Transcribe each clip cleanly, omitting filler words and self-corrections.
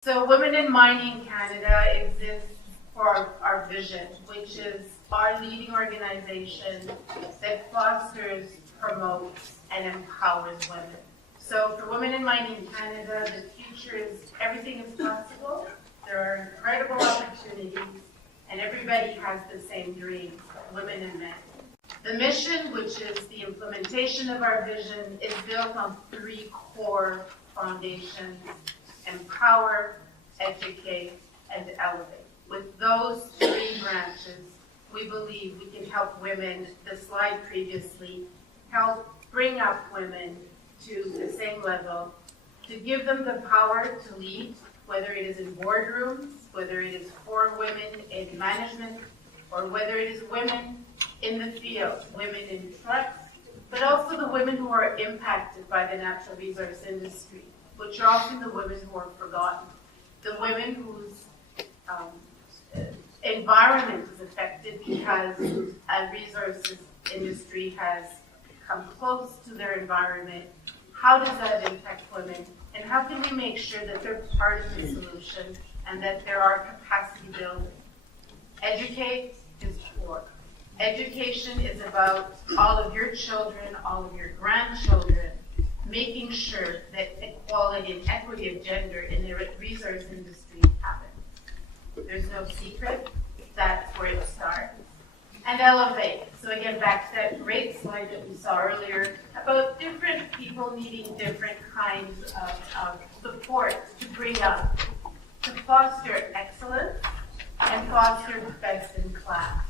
So Women in Mining Canada exists for our vision, which is our leading organization that fosters, promotes, and empowers women. So for Women in Mining Canada, the future is everything is possible. There are incredible opportunities, and everybody has the same dreams, women and men. The mission, which is the implementation of our vision, is built on three core foundations: empower, educate, and elevate. With those three branches, we believe we can help women, the slide previously, help bring up women to the same level, to give them the power to lead, whether it is in boardrooms, whether it is for women in management, or whether it is women in the field, women in trucks, but also the women who are impacted by the natural resource industry, which are often the women who are forgotten, the women whose environment is affected because a resources industry has come close to their environment. How does that impact women? And how can we make sure that they're part of the solution and that there are capacity building? Educate is core. Education is about all of your children, all of your grandchildren, making sure that equality and equity of gender in the resource industry happens. There's no secret. That's where it starts. And elevate. So again, back to that great slide that we saw earlier about different people needing different kinds of support to bring up, to foster excellence and foster best in class.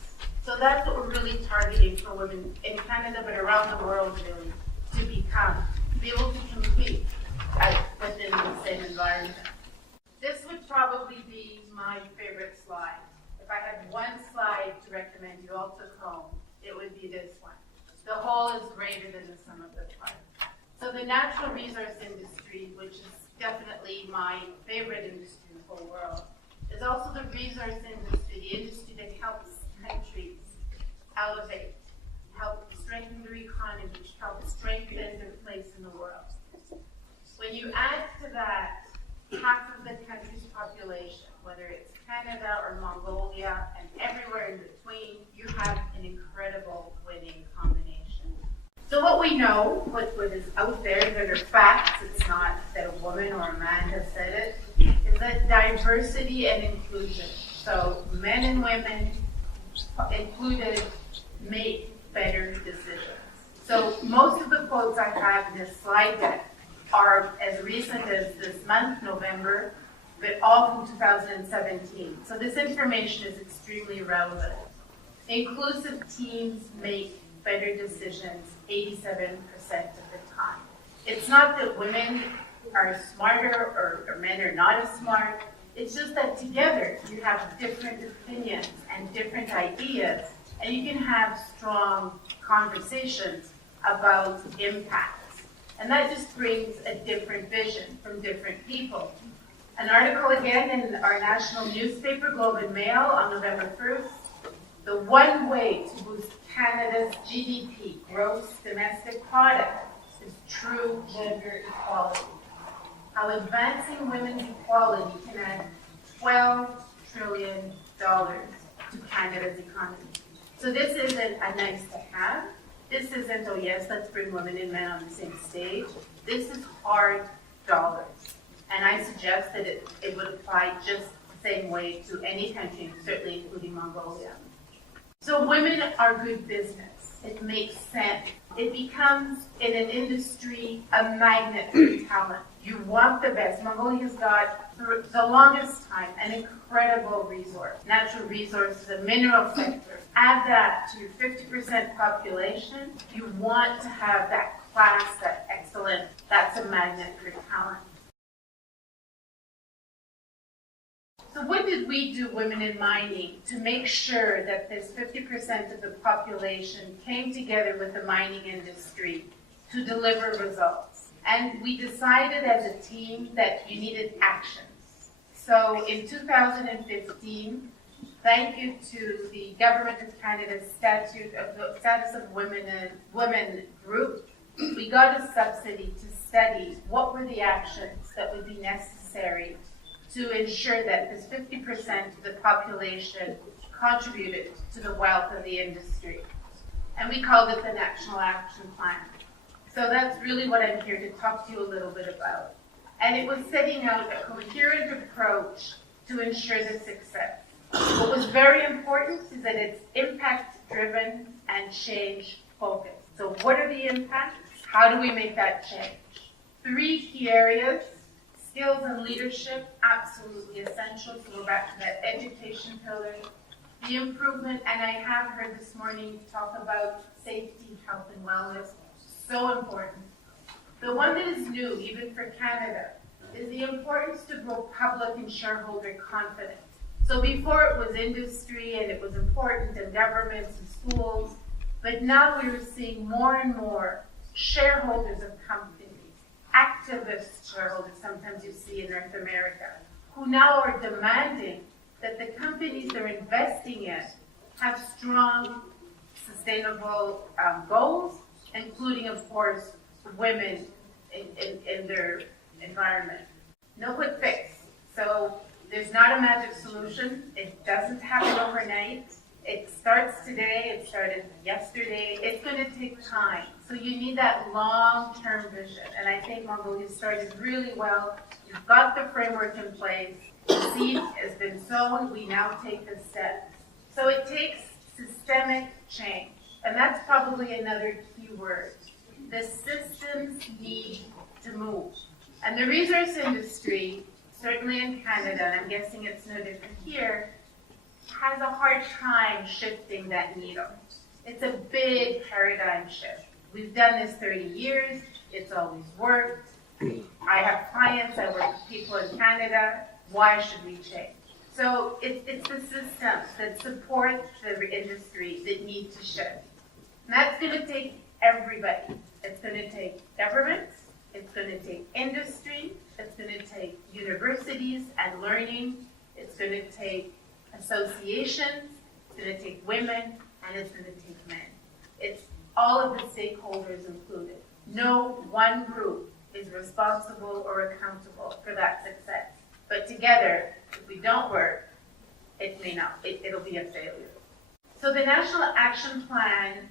So that's what we're really targeting for women in Canada, but around the world really, to become, to be able to compete within the same environment. This would probably be my favorite slide. If I had one slide to recommend you all took home, it would be this one. The whole is greater than the sum of the parts. So the natural resource industry, which is definitely my favorite industry in the whole world, is also the resource industry, the industry that helps countries elevate, help strengthen their economy, help strengthen their place in the world. When you add to that half of the country's population, whether it's Canada or Mongolia and everywhere in between, you have an incredible winning combination. So what we know, what is out there, that are facts, it's not that a woman or a man has said it, is that diversity and inclusion. So men and women included make better decisions. So most of the quotes I have in this slide deck are as recent as this month, November, but all from 2017. So this information is extremely relevant. Inclusive teams make better decisions 87% of the time. It's not that women are smarter or men are not as smart. It's just that together you have different opinions and different ideas, and you can have strong conversations about impacts. And that just brings a different vision from different people. An article again in our national newspaper, Globe and Mail, on November 1st, the one way to boost Canada's GDP, gross domestic product, is true gender equality. How advancing women's equality can add $12 trillion to Canada's economy. So this isn't a nice to have. This isn't, oh yes, let's bring women and men on the same stage. This is hard dollars. And I suggest that it would apply just the same way to any country, certainly including Mongolia. So women are good business. It makes sense. It becomes, in an industry, a magnet for talent. You want the best. Mongolia's got, for the longest time, an incredible resource. Natural resources, the mineral sector. Add that to your 50% population. You want to have that class, that excellence. That's a magnet for talent. So what did we do, Women in Mining, to make sure that this 50% of the population came together with the mining industry to deliver results? And we decided as a team that you needed actions. So in 2015, thank you to the Government of Canada's Statute of the Status of Women group, we got a subsidy to study what were the actions that would be necessary to ensure that this 50% of the population contributed to the wealth of the industry. And we called it the National Action Plan. So that's really what I'm here to talk to you a little bit about. And it was setting out a coherent approach to ensure the success. What was very important is that it's impact-driven and change-focused. So what are the impacts? How do we make that change? 3 key areas: skills and leadership, absolutely essential. So we're back to that education pillar. The improvement, and I have heard this morning talk about safety, health, and wellness. So important. The one that is new, even for Canada, is the importance to grow public and shareholder confidence. So before it was industry and it was important in governments and schools, but now we're seeing more and more shareholders of companies, activist shareholders, sometimes you see in North America, who now are demanding that the companies they're investing in have strong, sustainable goals, including, of course, women in their environment. No quick fix. So there's not a magic solution. It doesn't happen overnight. It starts today. It started yesterday. It's going to take time. So you need that long-term vision. And I think Mongolia started really well. You've got the framework in place. The seed has been sown. We now take the steps. So it takes systemic change. And that's probably another key word. The systems need to move. And the resource industry, certainly in Canada, and I'm guessing it's no different here, has a hard time shifting that needle. It's a big paradigm shift. We've done this 30 years. It's always worked. I have clients. I work with people in Canada. Why should we change? So it's the systems that support the industry that need to shift. And that's going to take everybody. It's going to take governments. It's going to take industry. It's going to take universities and learning. It's going to take associations. It's going to take women. And it's going to take men. It's all of the stakeholders included. No one group is responsible or accountable for that success. But together, if we don't work, it may not. It'll be a failure. So the National Action Plan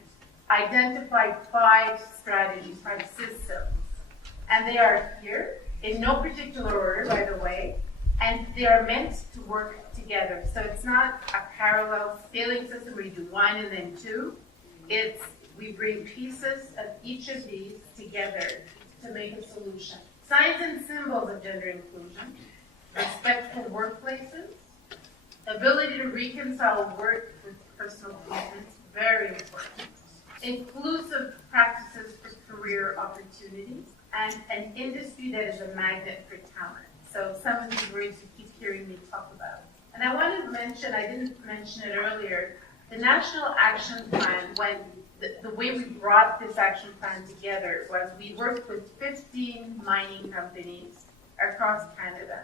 identified 5 strategies, 5 systems. And they are here, in no particular order, by the way, and they are meant to work together. So it's not a parallel scaling system where you do 1 and then 2. It's we bring pieces of each of these together to make a solution. Signs and symbols of gender inclusion: respectful workplaces, ability to reconcile work with personal commitments, very important. Inclusive practices for career opportunities, and an industry that is a magnet for talent. So some of these words you keep hearing me talk about. And I want to mention, I didn't mention it earlier, the National Action Plan, when the way we brought this action plan together was we worked with 15 mining companies across Canada,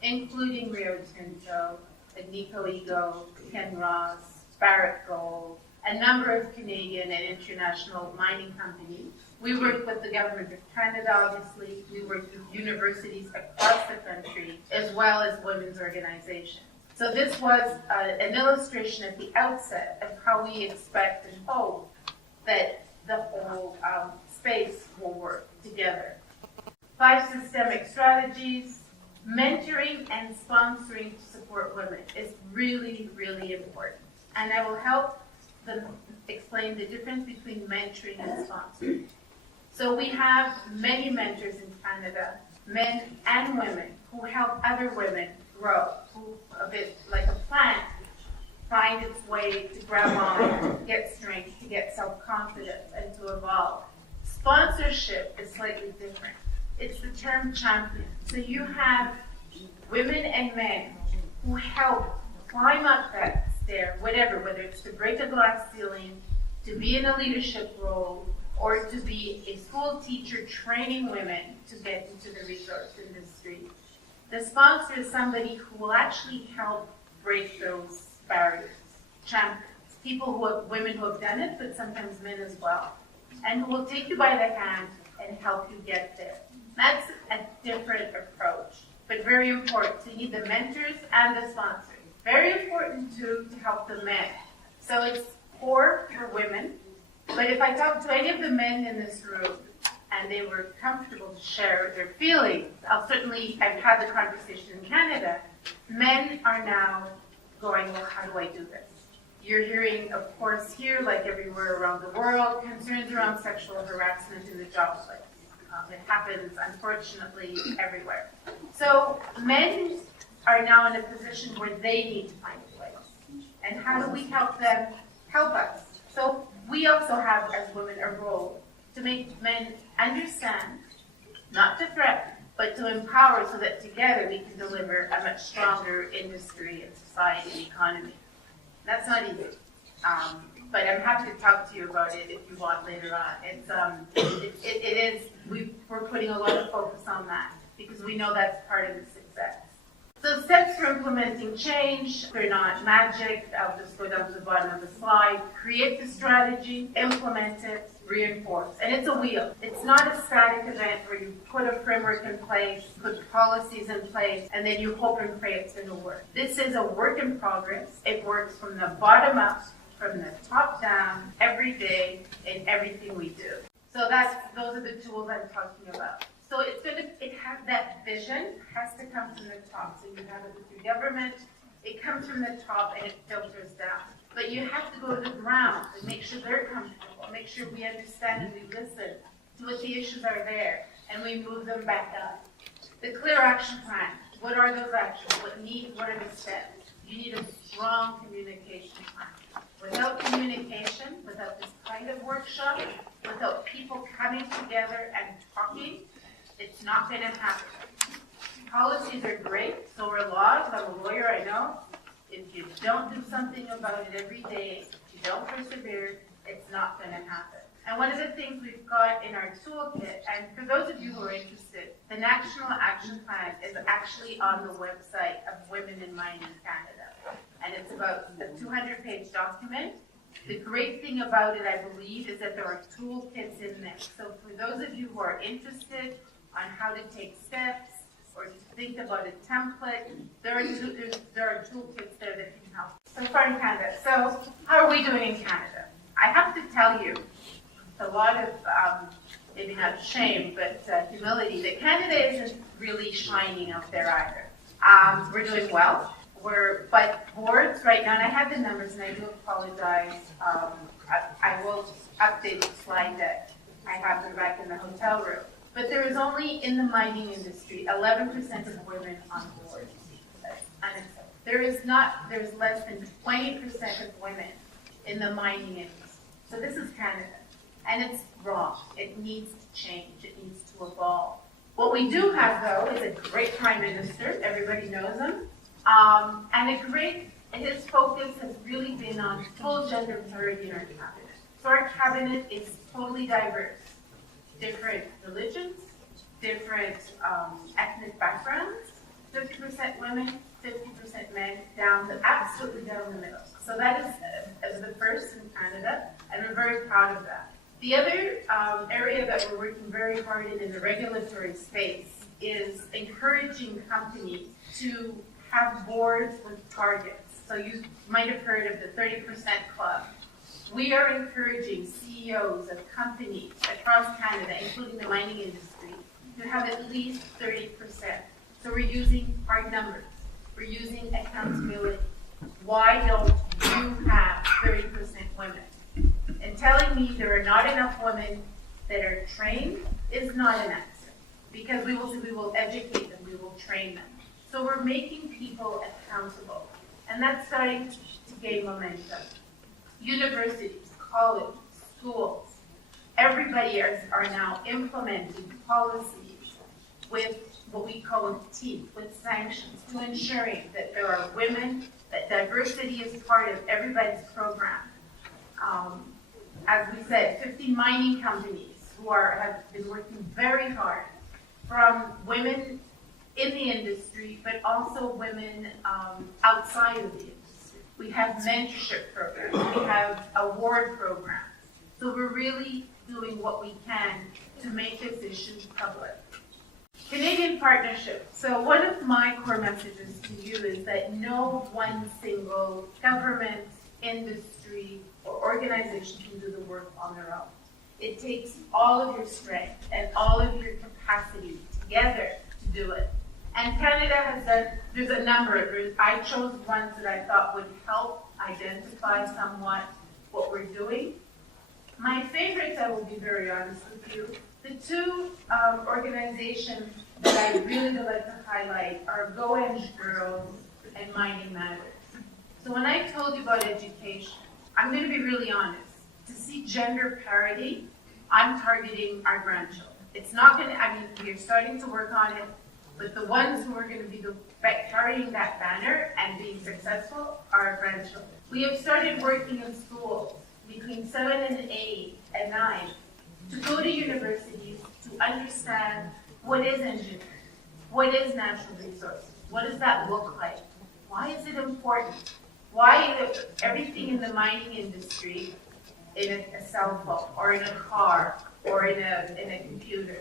including Rio Tinto, Agnico Eagle, Kinross, Barrick Gold, a number of Canadian and international mining companies. We worked with the Government of Canada, obviously. We worked with universities across the country, as well as women's organizations. So this was an illustration at the outset of how we expect and hope that the whole space will work together. 5 systemic strategies. Mentoring and sponsoring to support women is really, really important. And I will help them explain the difference between mentoring and sponsoring. So we have many mentors in Canada, men and women, who help other women grow, who, a bit like a plant, find its way to grab on, to get strength, to get self-confidence, and to evolve. Sponsorship is slightly different. It's the term champion. So you have women and men who help climb up that stair, whatever, whether it's to break a glass ceiling, to be in a leadership role, or to be a school teacher training women to get into the resource industry. The sponsor is somebody who will actually help break those barriers. Champions, women who have done it, but sometimes men as well, and who will take you by the hand and help you get there. That's a different approach, but but very important. So you need the mentors and the sponsors. Very important too to help the men. So it's core for women. But if I talk to any of the men in this room and they were comfortable to share their feelings, I've had the conversation in Canada, men are now going, well, how do I do this? You're hearing, of course, here, like everywhere around the world, concerns around sexual harassment in the job place. It happens, unfortunately, everywhere. So men are now in a position where they need to find a place. And how do we help them help us? So we also have, as women, a role to make men understand, not to threaten, but to empower so that together we can deliver a much stronger industry and society and economy. That's not easy. But I'm happy to talk to you about it if you want later on. We're putting a lot of focus on that because we know that's part of the success. So steps for implementing change, they're not magic. I'll just go down to the bottom of the slide. Create the strategy, implement it, reinforce. And it's a wheel. It's not a static event where you put a framework in place, put policies in place, and then you hope and pray it's going to work. This is a work in progress. It works from the bottom up, from the top down, every day, in everything we do. So those are the tools I'm talking about. So that vision has to come from the top. So you have it with your government, it comes from the top and it filters down. But you have to go to the ground and make sure they're comfortable, make sure we understand and we listen to what the issues are there, and we move them back up. The clear action plan. What are those actions? What are the steps? You need a strong communication plan. Without communication, without this kind of workshop, without people coming together and talking, it's not going to happen. Policies are great, so are laws. I'm a lawyer, I know. If you don't do something about it every day, if you don't persevere, it's not going to happen. And one of the things we've got in our toolkit, and for those of you who are interested, the National Action Plan is actually on the website of Women in Mining Canada. And it's about a 200-page document. The great thing about it, I believe, is that there are toolkits in there. So for those of you who are interested on how to take steps or to think about a template, there are toolkits there that can help. So far in Canada. So how are we doing in Canada? I have to tell you, a lot of, maybe not shame, but humility, that Canada isn't really shining out there either. We're doing well. But boards right now, and I have the numbers, and I do apologize. I will update the slide deck. I have them back in the hotel room. But there is only, in the mining industry, 11% of women on boards. That's unacceptable. There's less than 20% of women in the mining industry. So this is Canada. And it's wrong. It needs to change. It needs to evolve. What we do have, though, is a great prime minister. Everybody knows him. His focus has really been on full gender parity in our cabinet. So our cabinet is totally diverse. Different religions, different ethnic backgrounds, 50% women, 50% men, absolutely down the middle. So that is the first in Canada, and we're very proud of that. The other area that we're working very hard in the regulatory space is encouraging companies to have boards with targets. So you might have heard of the 30% Club. We are encouraging CEOs of companies across Canada, including the mining industry, to have at least 30%. So we're using hard numbers. We're using accountability. Why don't you have 30% women? And telling me there are not enough women that are trained is not an answer. Because we will educate them, we will train them. So we're making people accountable. And that's starting to gain momentum. Universities, colleges, schools, everybody are now implementing policies with what we call teeth, with sanctions, to ensuring that there are women, that diversity is part of everybody's program. As we said, 50 mining companies who have been working very hard, from women in the industry, but also women outside of the industry. We have mentorship programs. We have award programs. So we're really doing what we can to make this issue public. Canadian partnership. So one of my core messages to you is that no one single government, industry, or organization can do the work on their own. It takes all of your strength and all of your capacity together to do it. And Canada has done, there's a number of it. I chose ones that I thought would help identify somewhat what we're doing. My favorites, I will be very honest with you, the two organizations that I really would like to highlight are Go Eng Girls and Mining Matters. So when I told you about education, I'm going to be really honest. To see gender parity, I'm targeting our grandchildren. It's not going to, I mean, we're starting to work on it, but the ones who are going to be carrying that banner and being successful are our grandchildren. We have started working in schools between 7 and 8 and 9 to go to universities to understand what is engineering, what is natural resources, what does that look like, why is it important, why is everything in the mining industry in a cell phone or in a car or in a computer.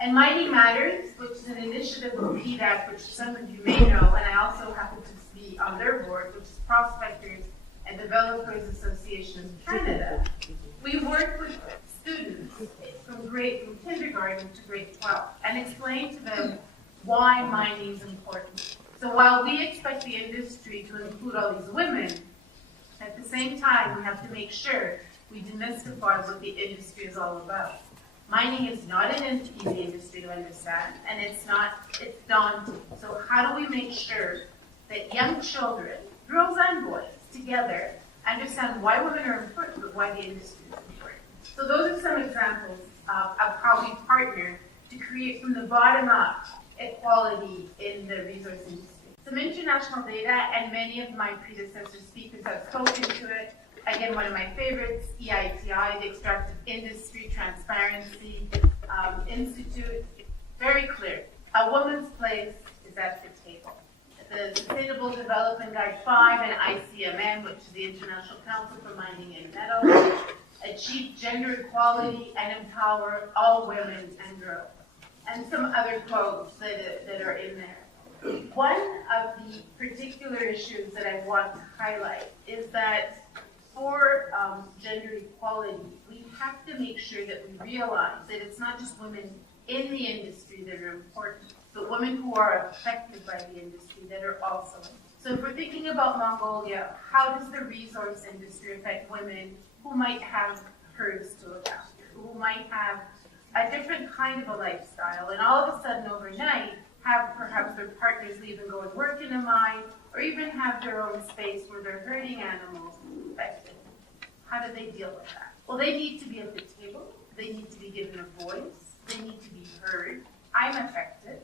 And Mining Matters, which is an initiative of PDAC, which some of you may know, and I also happen to be on their board, which is Prospectors and Developers Association of Canada. We work with students from kindergarten to grade 12 and explain to them why mining is important. So while we expect the industry to include all these women, at the same time we have to make sure we demystify what the industry is all about. Mining is not an easy industry to understand, and it's daunting. So how do we make sure that young children, girls and boys, together understand why women are important, but why the industry is important? So those are some examples of how we partner to create from the bottom up equality in the resource industry. Some international data, and many of my predecessor speakers have spoken to it. Again, one of my favorites, EITI, the Extractive Industry Transparency Institute, very clear. A woman's place is at the table. The Sustainable Development Guide 5 and ICMM, which is the International Council for Mining and Metals, achieve gender equality and empower all women and girls. And some other quotes that are in there. One of the particular issues that I want to highlight is that for gender equality, we have to make sure that we realize that it's not just women in the industry that are important, but women who are affected by the industry that are also. So if we're thinking about Mongolia, how does the resource industry affect women who might have herds to look after, who might have a different kind of a lifestyle, and all of a sudden overnight have perhaps their partners leave and go and work in a mine, or even have their own space where they're herding animals affected. How do they deal with that? Well, they need to be at the table. They need to be given a voice. They need to be heard. I'm affected.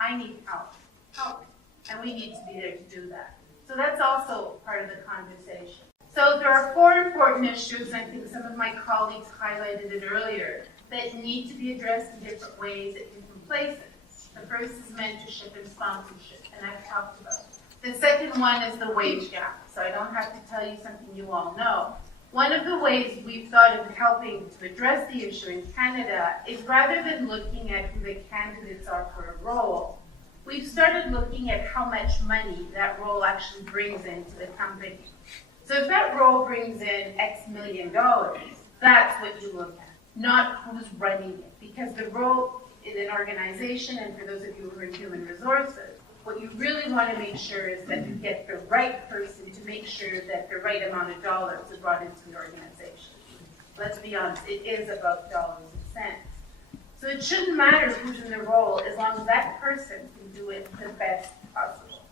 I need help. Help. And we need to be there to do that. So that's also part of the conversation. So there are 4 important issues, and I think some of my colleagues highlighted it earlier, that need to be addressed in different ways at different places. The first is mentorship and sponsorship, and I've talked about it. The second one is the wage gap, so I don't have to tell you something you all know. One of the ways we've thought of helping to address the issue in Canada is rather than looking at who the candidates are for a role, we've started looking at how much money that role actually brings into the company. So if that role brings in X million dollars, that's what you look at, not who's running it. Because the role in an organization, and for those of you who are in human resources, what you really want to make sure is that you get the right person to make sure that the right amount of dollars are brought into the organization. Let's be honest, it is about dollars and cents. So it shouldn't matter who's in the role as long as that person can do it the best possible.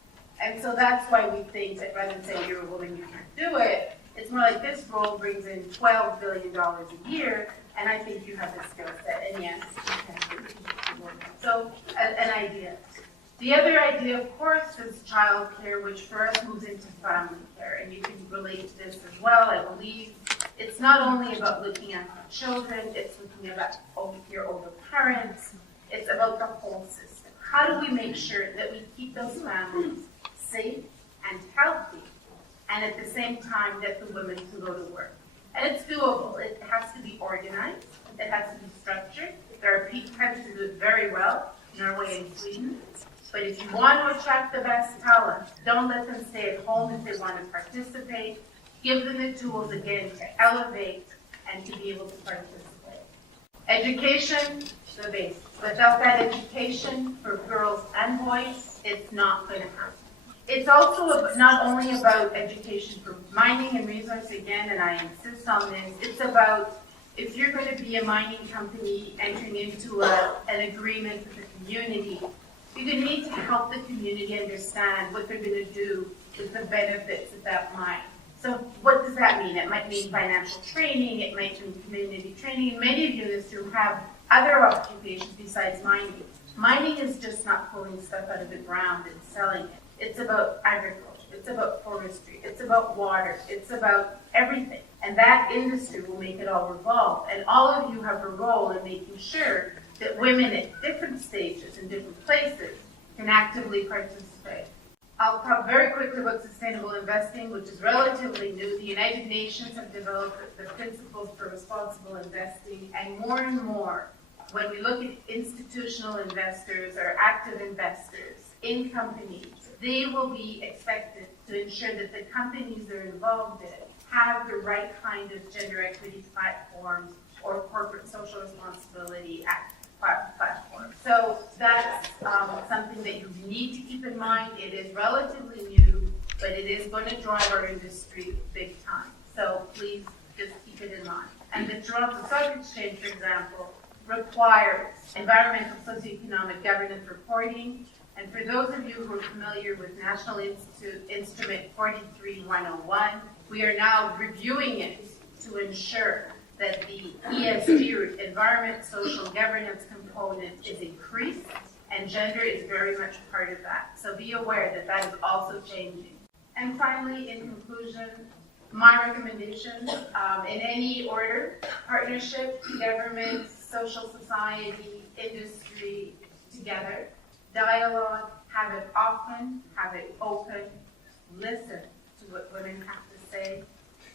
And so that's why we think that rather than saying you're a woman, you can't do it, it's more like this role brings in $12 billion a year, and I think you have the skill set, and yes, you can do it. So, an idea. The other idea, of course, is childcare, which for us moves into family care, and you can relate to this as well, I believe. It's not only about looking after children, it's looking about your older parents, it's about the whole system. How do we make sure that we keep those families safe and healthy, and at the same time that the women can go to work? And it's doable. It has to be organized, it has to be structured. There are countries that do it very well. Norway, and Sweden. But if you want to attract the best talent, don't let them stay at home if they want to participate. Give them the tools, again, to elevate and to be able to participate. Education, the basics. Without that education for girls and boys, it's not going to happen. It's also not only about education for mining and resource, again, and I insist on this, it's about if you're going to be a mining company entering into an agreement with the community, you're going to need to help the community understand what they're going to do with the benefits of that mine. So what does that mean? It might mean financial training, it might mean community training, and many of you in this room have other occupations besides mining. Mining is just not pulling stuff out of the ground and selling it. It's about agriculture, it's about forestry, it's about water, it's about everything. And that industry will make it all revolve. And all of you have a role in making sure that women at different stages and different places can actively participate. I'll talk very quickly about sustainable investing, which is relatively new. The United Nations have developed the principles for responsible investing, and more, when we look at institutional investors or active investors in companies, they will be expected to ensure that the companies they're involved in have the right kind of gender equity platforms or corporate social responsibility platforms. So that's something that you need to keep in mind. It is relatively new, but it is going to drive our industry big time. So please just keep it in mind. And the Toronto Stock Exchange, for example, requires environmental socioeconomic governance reporting. And for those of you who are familiar with National Instrument 43101, we are now reviewing it to ensure that the ESG, environment, social governance component is increased, and gender is very much part of that. So be aware that that is also changing. And finally, in conclusion, my recommendations, in any order: partnership, government, social society, industry, together. Dialogue, have it often, have it open, listen to what women have to say,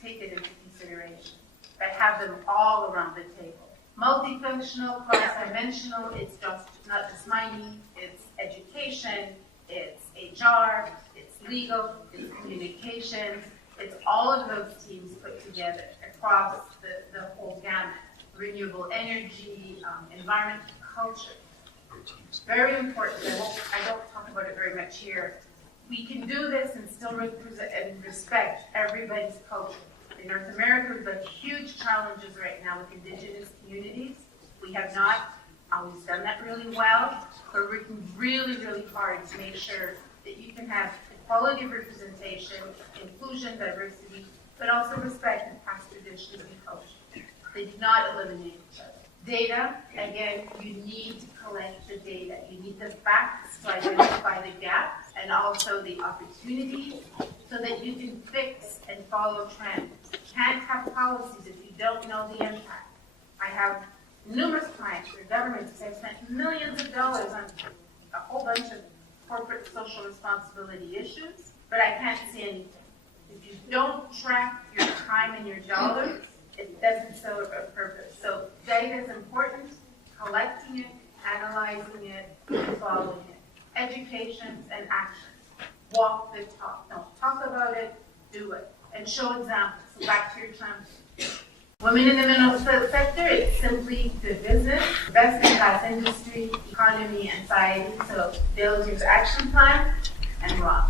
take it into consideration, but have them all around the table. Multifunctional, cross-dimensional, it's not just mining, it's education, it's HR, it's legal, it's communications, it's all of those teams put together across the whole gamut. Renewable energy, environment, culture. Very important. I don't talk about it very much here. We can do this and still represent and respect everybody's culture. In North America, we've got huge challenges right now with Indigenous communities. We have not always done that really well. We're working really, really hard to make sure that you can have equality of representation, inclusion, diversity, but also respect and past traditions and culture. They do not eliminate each other. Data, again, you need to collect the data. You need the facts to identify the gaps and also the opportunities so that you can fix and follow trends. You can't have policies if you don't know the impact. I have numerous clients or governments that have spent millions of dollars on a whole bunch of corporate social responsibility issues, but I can't see anything. If you don't track your time and your dollars, it doesn't serve a purpose. So data is important, collecting it, analyzing it, and following it. Education and actions. Walk the talk. Don't talk about it, do it. And show examples. So back to your champion. Women in the mineral sector, it's simply the business, best-in-class industry, economy, and society. So build your action plan and rock.